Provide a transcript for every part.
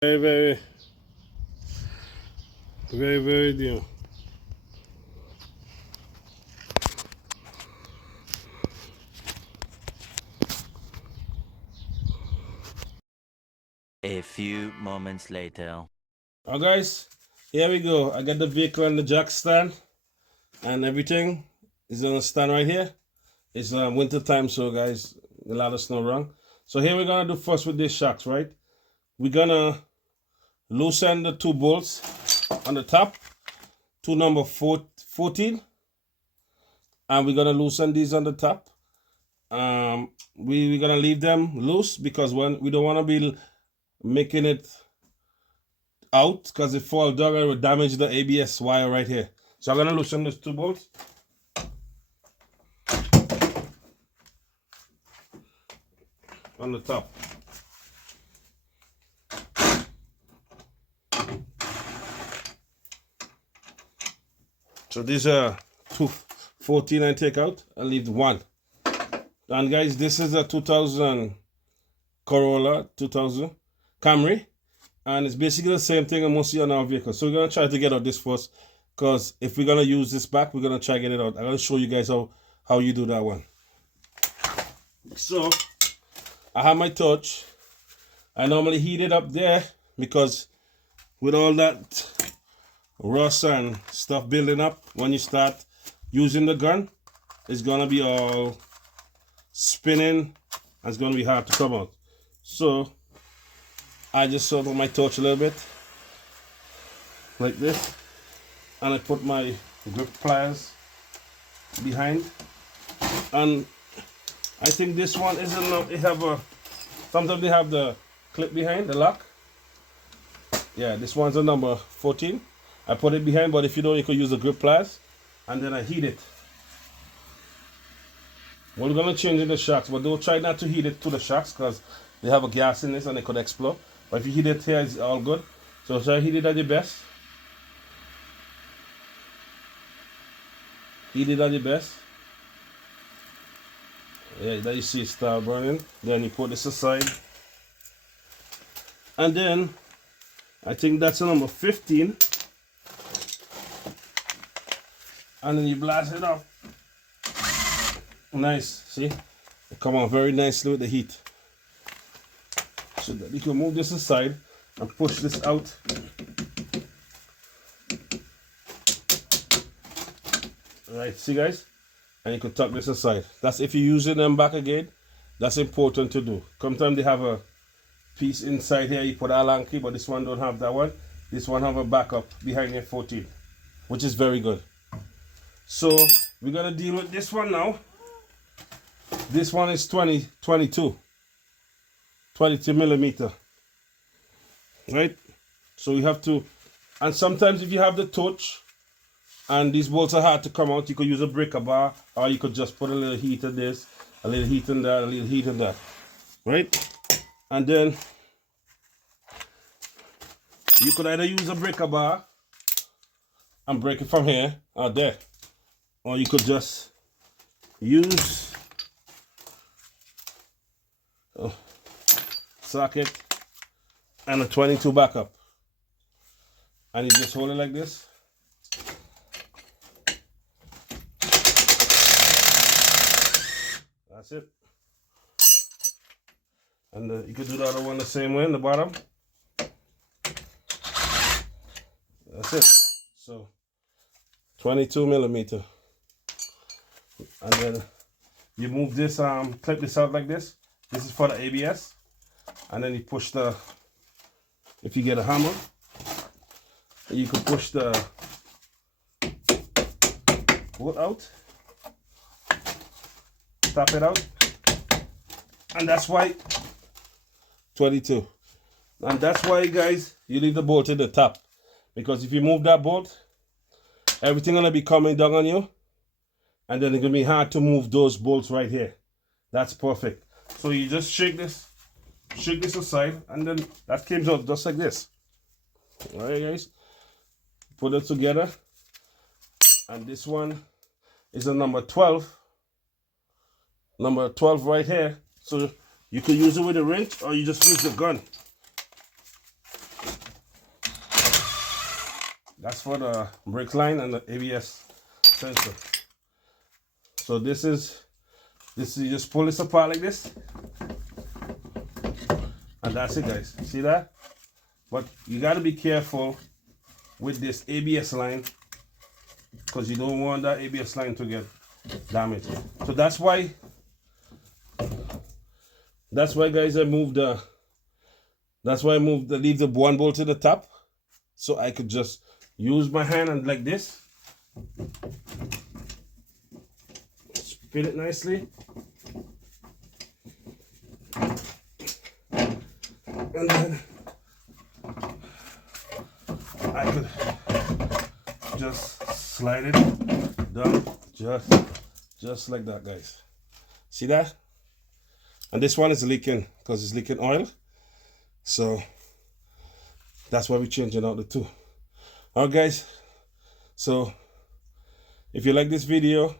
Very, very new. A few moments later. Alright guys, here we go. I got the vehicle and the jack stand and everything is on a stand right here. It's winter time, so guys, a lot of snow around. So here we're gonna do first with these shocks, right? We're gonna loosen the two bolts on the top to number 14, and we're gonna loosen these on the top. We're gonna leave them loose because when we don't want to be making it out, because if fall down it will damage the ABS wire right here. So I'm gonna loosen those two bolts. On the top. So these are 214 I take out. I leave one. And guys, this is a 2000 Corolla 2000 Camry, and it's basically the same thing I see on our vehicle. So we're gonna try to get out this first, because if we're gonna use this back, we're gonna try to get it out. I'm gonna show you guys how you do that one. So I have my torch. I normally heat it up there because with all that rust and stuff building up, when you start using the gun, it's gonna be all spinning and it's gonna be hard to come out. So I just sort of my torch a little bit like this, and I put my grip pliers behind, and I think this one isn't enough. It have a, sometimes they have the clip behind the lock. Yeah, this one's a number 14. I put it behind, but if you don't, you could use the grip pliers, and then I heat it. We're gonna change in the shocks, but don't try not to heat it to the shocks because they have a gas in this and it could explode. But if you heat it here, it's all good. So try to heat it at your best. Heat it at your best. Yeah, there you see it start burning. Then you put this aside. And then, I think that's a number 15. And then you blast it up. Nice, see? It come on very nicely with the heat. So that you can move this aside and push this out. Alright, see guys? And you can tuck this aside. That's if you're using them back again, that's important to do. Sometimes they have a piece inside here, you put Allen key, but this one don't have that one. This one have a backup behind your 14, which is very good. So we're gonna deal with this one now. This one is 22 millimeter, right? So you have to, and sometimes if you have the torch and these bolts are hard to come out, you could use a breaker bar, or you could just put a little heat in this, a little heat in that, a little heat in that, right? And then you could either use a breaker bar and break it from here or there, or you could just use socket and a 22 backup, and you just hold it like this. That's it. And you could do the other one the same way in the bottom. That's it. So 22 millimeter, and then you move this clip this out like this. This is for the ABS, and then you push the, if you get a hammer, you can push the bolt out, tap it out, and that's why 22. And that's why, guys, you leave the bolt at the top, because if you move that bolt, everything gonna be coming down on you, and then it's gonna be hard to move those bolts right here. That's perfect. So you just shake this aside, and then that comes out just like this. All right, guys, put it together, and this one is a number 12 right here. So you could use it with a wrench, or you just use the gun. That's for the brake line and the ABS sensor. So this is you just pull this apart like this, and that's it, guys. See that? But you got to be careful with this ABS line, because you don't want that ABS line to get damaged. So that's why guys, I moved the leave the one bolt to the top, so I could just use my hand and like this spin it nicely, and then I could just slide it down just like that, guys. See that? And this one is leaking because it's leaking oil, so that's why we're changing out the two. Alright, guys, so if you like this video,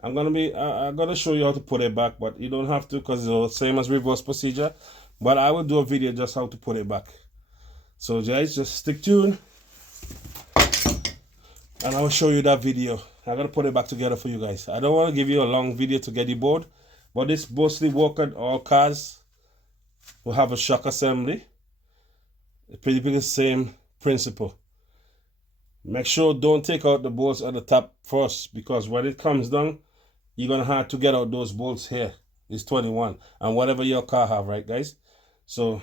I'm gonna show you how to put it back, but you don't have to, because it's the same as reverse procedure, but I will do a video just how to put it back. So guys, just stick tuned and I will show you that video. I'm gonna put it back together for you guys. I don't want to give you a long video to get you bored, but this mostly work on all cars will have a shock assembly. It's pretty much the same principle. Make sure don't take out the bolts at the top first, because when it comes down, you're gonna have to get out those bolts here. It's 21 and whatever your car have, right, guys? So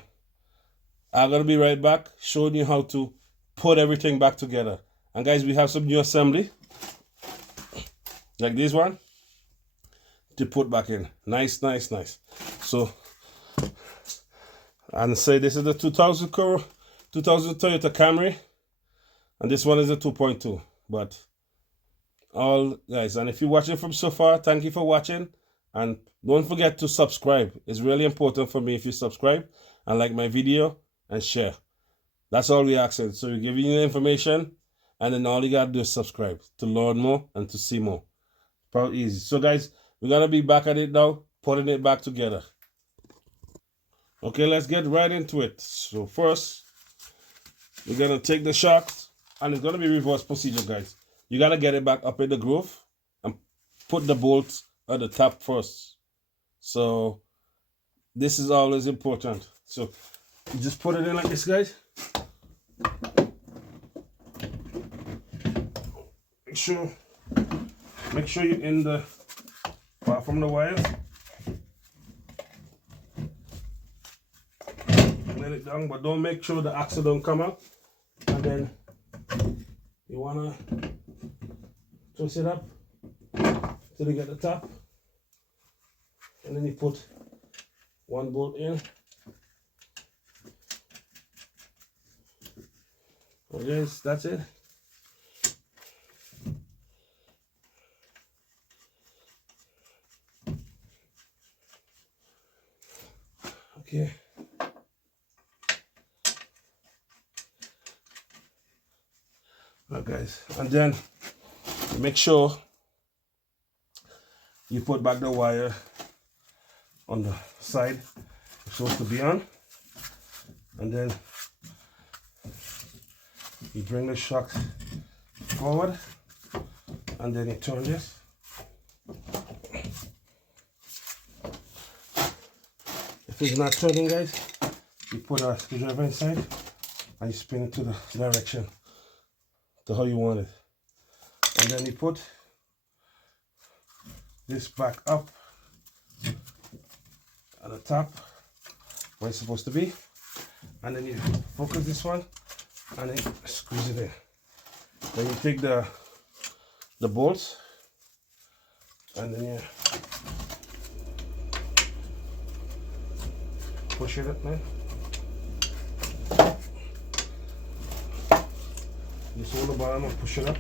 I'm gonna be right back showing you how to put everything back together. And guys, we have some new assembly like this one to put back in. Nice. So, and say this is the 2000 Toyota Camry, and this one is a 2.2. But all guys, and if you're watching from so far, thank you for watching, and don't forget to subscribe. It's really important for me if you subscribe and like my video and share. That's all we asking. So we're giving you the information, and then all you gotta do is subscribe to learn more and to see more. Probably easy. So guys, we're gonna be back at it now, putting it back together. Okay, let's get right into it. So first, we're gonna take the shocks, and it's gonna be reverse procedure, guys. You gotta get it back up in the groove and put the bolts at the top first. So this is always important. So you just put it in like this, guys. Make sure you're in the far from the wires. Let it down, but don't make sure the axle don't come out. And then you wanna twist it up till you get the top, and then you put one bolt in. Okay, that's it. Okay. Right, guys, and then make sure you put back the wire on the side it's supposed to be on, and then you bring the shocks forward, and then you turn this. If it's not turning, guys, you put a screwdriver inside and you spin it to the direction to how you want it, and then you put this back up at the top where it's supposed to be, and then you focus this one and then squeeze it in. Then you take the bolts, and then you push it up, man. Just hold the bottom and push it up.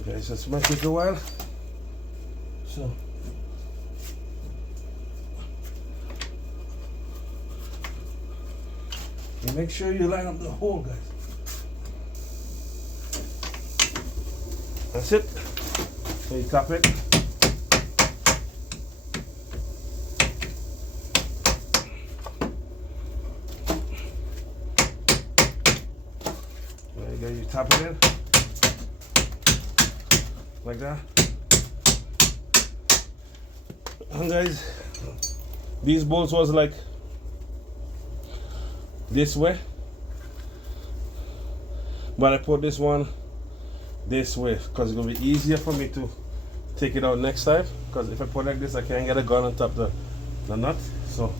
Okay, so this might take a while. So you make sure you line up the hole, guys. That's it. So you tap it. tap it in like that. And guys, these bolts was like this way, but I put this one this way because it's gonna be easier for me to take it out next time, because if I put like this I can't get a gun on top of the nut. So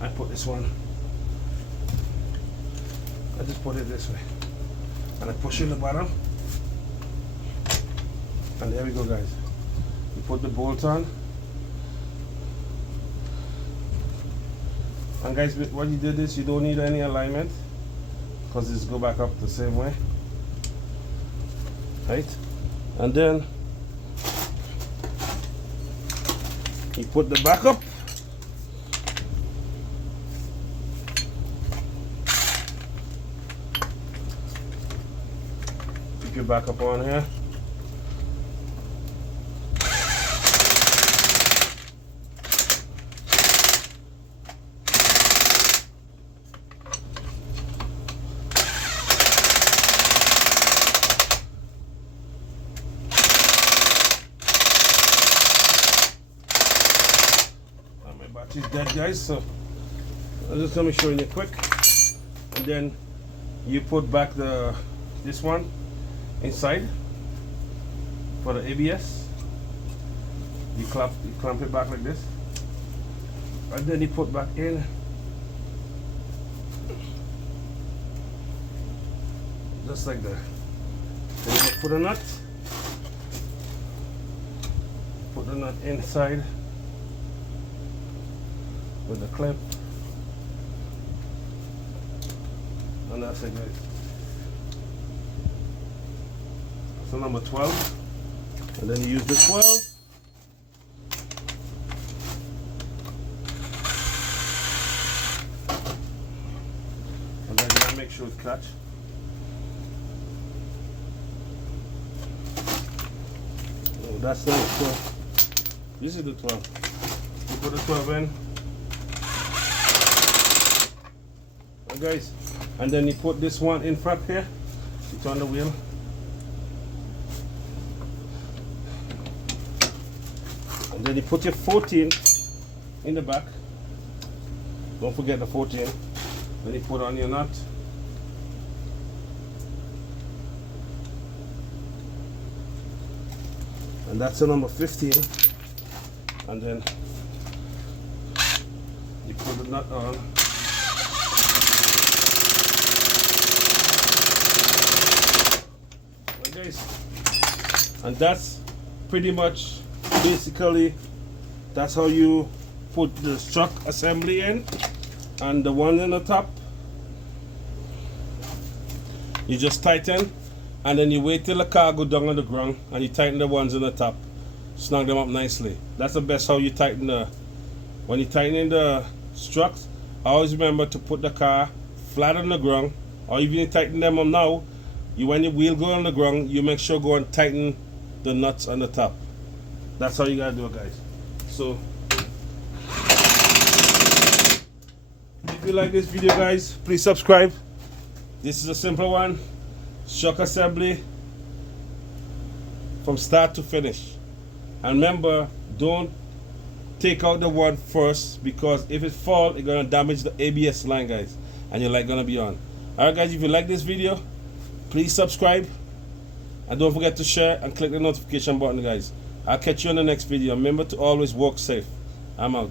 I put this one, I just put it this way and I push in the bottom, and there we go guys. You put the bolt on, and guys, when you did this you don't need any alignment because it's go back up the same way, right? And then you put the back up, keep your back up on here. Is dead guys, so I'm just gonna be showing you quick. And then you put back this one inside for the ABS. You clamp it back like this, and then you put back in just like that. Then you put a nut, put the nut inside with the clip, and that's it guys. So number 12, and then you use the 12, and then you gotta make sure it's catch. Oh, that's the 12. This is the 12. You put the 12 in. Guys, and then you put this one in front here, you turn the wheel, and then you put your 14 in the back, don't forget the 14, then you put on your nut, and that's the number 15, and then you put the nut on. And that's pretty much basically that's how you put the struck assembly in. And the one in the top you just tighten, and then you wait till the car go down on the ground and you tighten the ones in the top, snug them up nicely. That's the best how you tighten when you tighten in the struts. Always remember to put the car flat on the ground, or even you tighten them up now, when your wheel go on the ground, you make sure go and tighten the nuts on the top. That's how you gotta do it guys. So if you like this video guys, please subscribe. This is a simple one, shock assembly from start to finish. And remember, don't take out the one first, because if it falls, it's gonna damage the ABS line guys, and your light gonna be on. Alright guys, if you like this video, please subscribe, and don't forget to share and click the notification button guys. I'll catch you on the next video. Remember to always walk safe. I'm out.